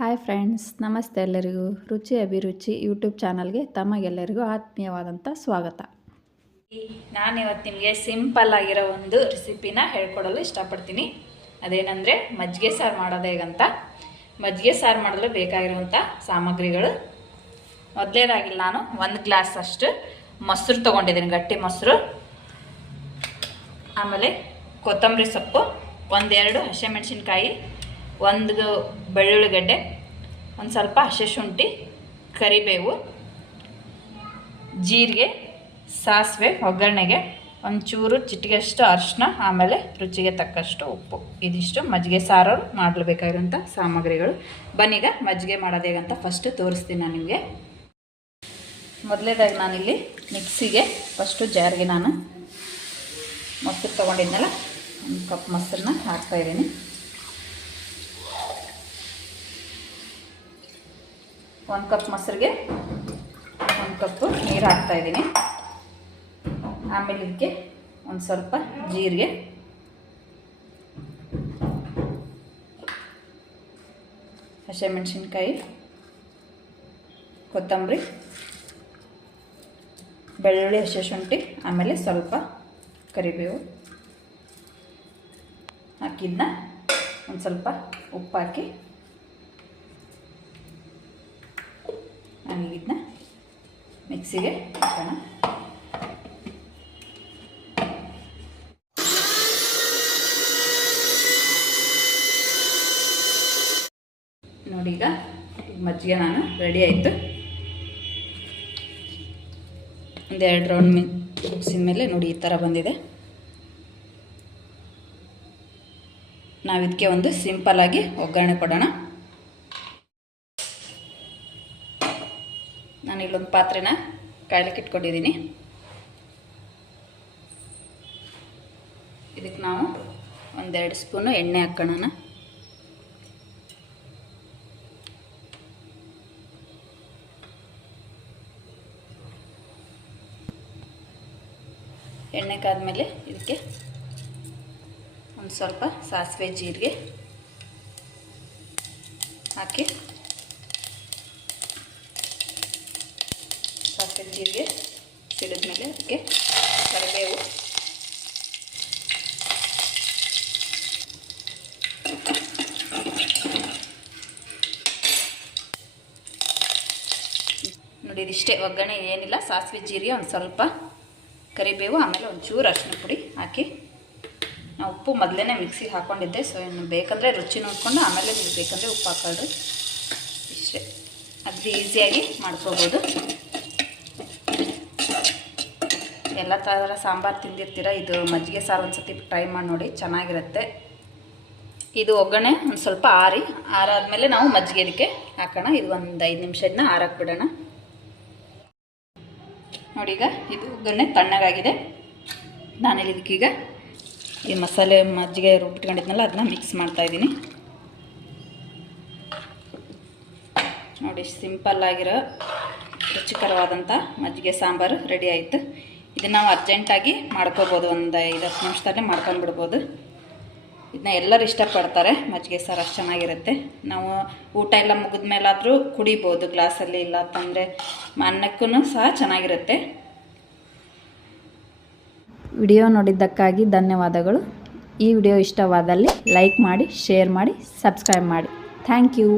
Hi friends, ನಮಸ್ತೆ. ಎಲ್ಲರಿಗೂ ರುಚಿ ಅಭಿರುಚಿ ಯೂಟ್ಯೂಬ್ ಚಾನಲ್ಗೆ ತಮಗೆಲ್ಲರಿಗೂ ಆತ್ಮೀಯವಾದಂಥ ಸ್ವಾಗತ. ನಾನಿವತ್ತು ನಿಮಗೆ ಸಿಂಪಲ್ ಆಗಿರೋ ಒಂದು ರೆಸಿಪಿನ ಹೇಳ್ಕೊಡಲು ಇಷ್ಟಪಡ್ತೀನಿ. ಅದೇನೆಂದರೆ ಮಜ್ಜಿಗೆ ಸಾರು ಮಾಡೋದು ಹೇಗಂತ. ಮಜ್ಜಿಗೆ ಸಾರು ಮಾಡಲು ಬೇಕಾಗಿರುವಂಥ ಸಾಮಗ್ರಿಗಳು, ಮೊದಲೇದಾಗಿ ನಾನು 1 ಗ್ಲಾಸ್ ಅಷ್ಟು ಮೊಸರು ತೊಗೊಂಡಿದ್ದೀನಿ, ಗಟ್ಟಿ ಮೊಸರು. ಆಮೇಲೆ ಕೊತ್ತಂಬರಿ ಸೊಪ್ಪು, 1-2 ಹಸಿಮೆಣಸಿನ್ಕಾಯಿ, 1 ಬೆಳ್ಳುಳ್ಳಿ ಗಡ್ಡೆ, ಒಂದು ಸ್ವಲ್ಪ ಹಸಿ ಶುಂಠಿ, ಕರಿಬೇವು, ಜೀರಿಗೆ, ಸಾಸಿವೆ ಒಗ್ಗರಣೆಗೆ, ಒಂಚೂರು ಚಿಟಿಕೆಯಷ್ಟು ಅರಿಶಿನ, ಆಮೇಲೆ ರುಚಿಗೆ ತಕ್ಕಷ್ಟು ಉಪ್ಪು. ಇದಿಷ್ಟು ಮಜ್ಜಿಗೆ ಸಾರು ಮಾಡಲು ಬೇಕಾಗಿರುವಂಥ ಸಾಮಗ್ರಿಗಳು. ಬನ್ನೀಗ ಮಜ್ಜಿಗೆ ಮಾಡೋದು ಹೇಗಂತ ಫಸ್ಟ್ ತೋರಿಸ್ತೀನಿ ನಾನು ನಿಮಗೆ. ಮೊದಲೇದಾಗಿ ನಾನಿಲ್ಲಿ ಮಿಕ್ಸಿಗೆ ಫಸ್ಟು ಜಾರಿಗೆ ನಾನು ಮೊಸರು ತೊಗೊಂಡಿದ್ನಲ್ಲ, 1 ಕಪ್ ಮೊಸರನ್ನ ಹಾಕ್ತಾಯಿದ್ದೀನಿ. 1 ಕಪ್ ಮೊಸರಿಗೆ 1 ಕಪ್ಪು ನೀರು ಹಾಕ್ತಾಯಿದ್ದೀನಿ. ಆಮೇಲೆ ಇದಕ್ಕೆ ಒಂದು ಸ್ವಲ್ಪ ಜೀರಿಗೆ, ಹಸಿಮೆಣಸಿನ್ಕಾಯಿ, ಕೊತ್ತಂಬರಿ, ಬೆಳ್ಳುಳ್ಳಿ, ಹಸಿ ಶುಂಠಿ, ಆಮೇಲೆ ಸ್ವಲ್ಪ ಕರಿಬೇವು ಹಾಕಿದ್ದನ್ನ ಒಂದು ಸ್ವಲ್ಪ ಉಪ್ಪು ಹಾಕಿ ಇದನ್ನ ಮಿಕ್ಸಿಗೆ ಹಾಕೋಣ. ನೋಡಿ, ಈಗ ಮಜ್ಜಿಗೆ ನಾನು ರೆಡಿ ಆಯಿತು. 1-2 ರೌಂಡ್ ಮುಗಿಸಿದ ಮೇಲೆ ನೋಡಿ ಈ ಥರ ಬಂದಿದೆ. ನಾವು ಇದಕ್ಕೆ ಒಂದು ಸಿಂಪಲ್ಲಾಗಿ ಒಗ್ಗರಣೆ ಕೊಡೋಣ. ನಾನು ಇಲ್ಲೊಂದು ಪಾತ್ರೆನ ಕಾಯ್ಲಿಕ್ಕೆ ಇಟ್ಕೊಂಡಿದ್ದೀನಿ. ಇದಕ್ಕೆ ನಾವು 1-2 ಸ್ಪೂನು ಎಣ್ಣೆ ಹಾಕೋಣ. ಎಣ್ಣೆ ಕಾದ್ಮೇಲೆ ಇದಕ್ಕೆ ಒಂದು ಸ್ವಲ್ಪ ಸಾಸಿವೆ ಜೀರಿಗೆ ಹಾಕಿ, ಸಾಸಿವೆ ಜೀರಿಗೆ ಸಿಡಿದ ಮೇಲೆ ಅದಕ್ಕೆ ಕರಿಬೇವು, ನೋಡಿ ಇದಿಷ್ಟೇ ಒಗ್ಗರಣೆ, ಏನಿಲ್ಲ. ಸಾಸಿವೆ ಜೀರಿಗೆ, ಒಂದು ಸ್ವಲ್ಪ ಕರಿಬೇವು, ಆಮೇಲೆ ಒಂಚೂರು ಅರಿಶಿನ ಪುಡಿ ಹಾಕಿ, ನಾವು ಉಪ್ಪು ಮೊದಲೇ ಮಿಕ್ಸಿಗೆ ಹಾಕ್ಕೊಂಡಿದ್ದೆ. ಸೊ ಇನ್ನು ಬೇಕಂದರೆ ರುಚಿ ನೋಡಿಕೊಂಡು ಆಮೇಲೆ ನೀವು ಬೇಕಂದರೆ ಉಪ್ಪು ಹಾಕೊಳ್ರಿ. ಇಷ್ಟೇ, ಅದು ಈಸಿಯಾಗಿ ಮಾಡ್ಕೋಬೋದು. ಎಲ್ಲ ಥರ ಸಾಂಬಾರು ತಿಂದಿರ್ತೀರ, ಇದು ಮಜ್ಜಿಗೆ ಸಾರು ಒಂದು ಸತಿ ಟ್ರೈ ಮಾಡಿ ನೋಡಿ, ಚೆನ್ನಾಗಿರುತ್ತೆ. ಇದು ಒಗ್ಗರಣೆ ಒಂದು ಸ್ವಲ್ಪ ಆರಾದಮೇಲೆ ನಾವು ಮಜ್ಜಿಗೆ ಇದಕ್ಕೆ ಹಾಕೋಣ. ಇದು ಒಂದು 5 ನಿಮಿಷ ಇದನ್ನ ಆರಕ್ಕೆ ಬಿಡೋಣ. ನೋಡಿ, ಈಗ ಇದು ಒಗ್ಗರಣೆ ತಣ್ಣಗಾಗಿದೆ. ನಾನಿಲ್ಲಿ ಇದಕ್ಕೀಗ ಈ ಮಸಾಲೆ ಮಜ್ಜಿಗೆ ರುಬ್ಬಿಟ್ಕೊಂಡಿದ್ನಲ್ಲ ಅದನ್ನ ಮಿಕ್ಸ್ ಮಾಡ್ತಾಯಿದ್ದೀನಿ. ನೋಡಿ, ಸಿಂಪಲ್ಲಾಗಿರೋ ರುಚಿಕರವಾದಂಥ ಮಜ್ಜಿಗೆ ಸಾಂಬಾರು ರೆಡಿ ಆಯಿತು. ಇದನ್ನು ನಾವು ಅರ್ಜೆಂಟಾಗಿ ಮಾಡ್ಕೋಬೋದು, ಒಂದು 5-10 ನಿಮಿಷದಲ್ಲೇ ಮಾಡ್ಕೊಂಡ್ಬಿಡ್ಬೋದು. ಇದನ್ನ ಎಲ್ಲರೂ ಇಷ್ಟಪಡ್ತಾರೆ. ಮಜ್ಜಿಗೆ ಸಾರು ಅಷ್ಟು ಚೆನ್ನಾಗಿರುತ್ತೆ. ನಾವು ಊಟ ಎಲ್ಲ ಮುಗಿದ ಮೇಲಾದರೂ ಕುಡಿಬೋದು ಗ್ಲಾಸಲ್ಲಿ, ಇಲ್ಲ ಅಂತಂದರೆ ಅನ್ನಕ್ಕೂ ಸಹ ಚೆನ್ನಾಗಿರುತ್ತೆ. ವಿಡಿಯೋ ನೋಡಿದ್ದಕ್ಕಾಗಿ ಧನ್ಯವಾದಗಳು. ಈ ವಿಡಿಯೋ ಇಷ್ಟವಾದಲ್ಲಿ ಲೈಕ್ ಮಾಡಿ, ಶೇರ್ ಮಾಡಿ, ಸಬ್ಸ್ಕ್ರೈಬ್ ಮಾಡಿ. Thank you.